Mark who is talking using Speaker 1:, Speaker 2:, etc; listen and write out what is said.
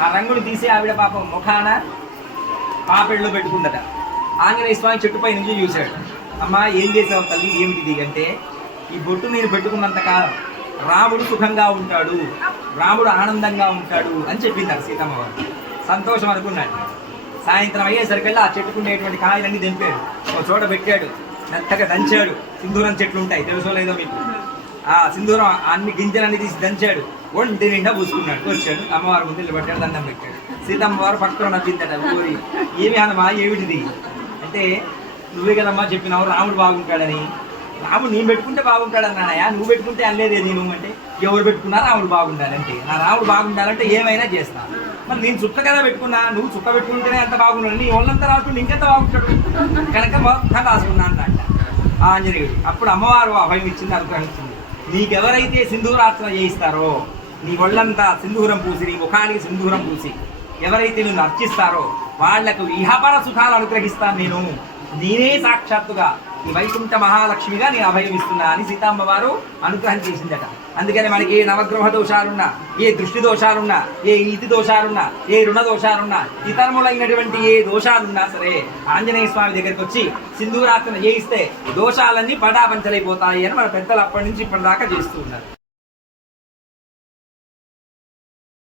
Speaker 1: ఆ రంగులు తీసి ఆవిడ పాపం ముఖాన పాపెళ్ళు పెట్టుకుందట. ఆంజనేయ స్వామి చెట్టుపై నుంచి చూశాడు. అమ్మా ఏం చేసావు తల్లి? ఏమిటిది? అంటే ఈ బొట్టు నేను పెట్టుకున్నంత కాలం రాముడు సుఖంగా ఉంటాడు రాముడు ఆనందంగా ఉంటాడు అని చెప్పింది సీతమ్మ వారు. సంతోషం అనుకున్నాడు. సాయంత్రం అయ్యేసరికల్లా ఆ చెట్టుకునేటువంటి కాయలన్నీ దింపాడు ఒక చోట పెట్టాడు. మెత్తగా దంచాడు. సింధూరం చెట్లు ఉంటాయి. తెలుసో లేదో మీకు? ఆ సింధూరం అన్ని గింజలన్నీ తీసి దంచాడు. ఒంటి నిండా పూసుకున్నాడు. వచ్చాడు. అమ్మవారి ముందు నిలబడ్డాడు దండం పెట్టాడు. సీతమ్మ వారు పక్కన నవ్విందట ఊరి ఏమి అనమా ఏమిటిది? అంటే నువ్వే కదమ్మా చెప్పినావు రాముడు బాగుంటాడని. రాముడు నేను పెట్టుకుంటే బాగుంటాడు నువ్వు పెట్టుకుంటే అనలేదే నేను. అంటే ఎవరు పెట్టుకున్నా రాముడు బాగుండాలంటే. నా రాముడు బాగుండాలంటే ఏమైనా చేస్తాను మరి నేను చుక్క కదా పెట్టుకున్నా నువ్వు చుక్క పెట్టుకుంటేనే అంత బాగున్నాడు నీ ఒళ్ళంతా రాకుండా ఇంకెంత బాగుంటాడు? కనుక మొత్తం రాసుకున్నా అంట. ఆంజనేయుడు. అప్పుడు అమ్మవారు అభయం ఇచ్చింది అనుగ్రహించింది నీకెవరైతే సింధూరార్చన చేయిస్తారో నీ ఒళ్ళంతా సింధూరం పూసి నీ ముఖానికి సింధూరం పూసి ఎవరైతే నిన్ను అర్చిస్తారో వాళ్ళకు ఇహపర సుఖాలు అనుగ్రహిస్తాను నేను. నేనే సాక్షాత్తుగా ఈ వైకుంఠ మహాలక్ష్మిగా నేను అభయమిస్తున్నా అని సీతాంబ వారు అనుగ్రహం చేసిందట. అందుకని మనకి ఏ నవగ్రహ దోషాలున్నా ఏ దృష్టి దోషాలున్నా ఏ ఈతి దోషాలున్నా ఏ రుణ దోషాలున్నా ఇతరములైనటువంటి ఏ దోషాలున్నా సరే ఆంజనేయ స్వామి దగ్గరికి వచ్చి సింధూరాత్రను చేయిస్తే దోషాలన్నీ పటాపంచలైపోతాయి అని మన పెద్దలు అప్పటి నుంచి ఇప్పటిదాకా చేస్తూ ఉన్నారు.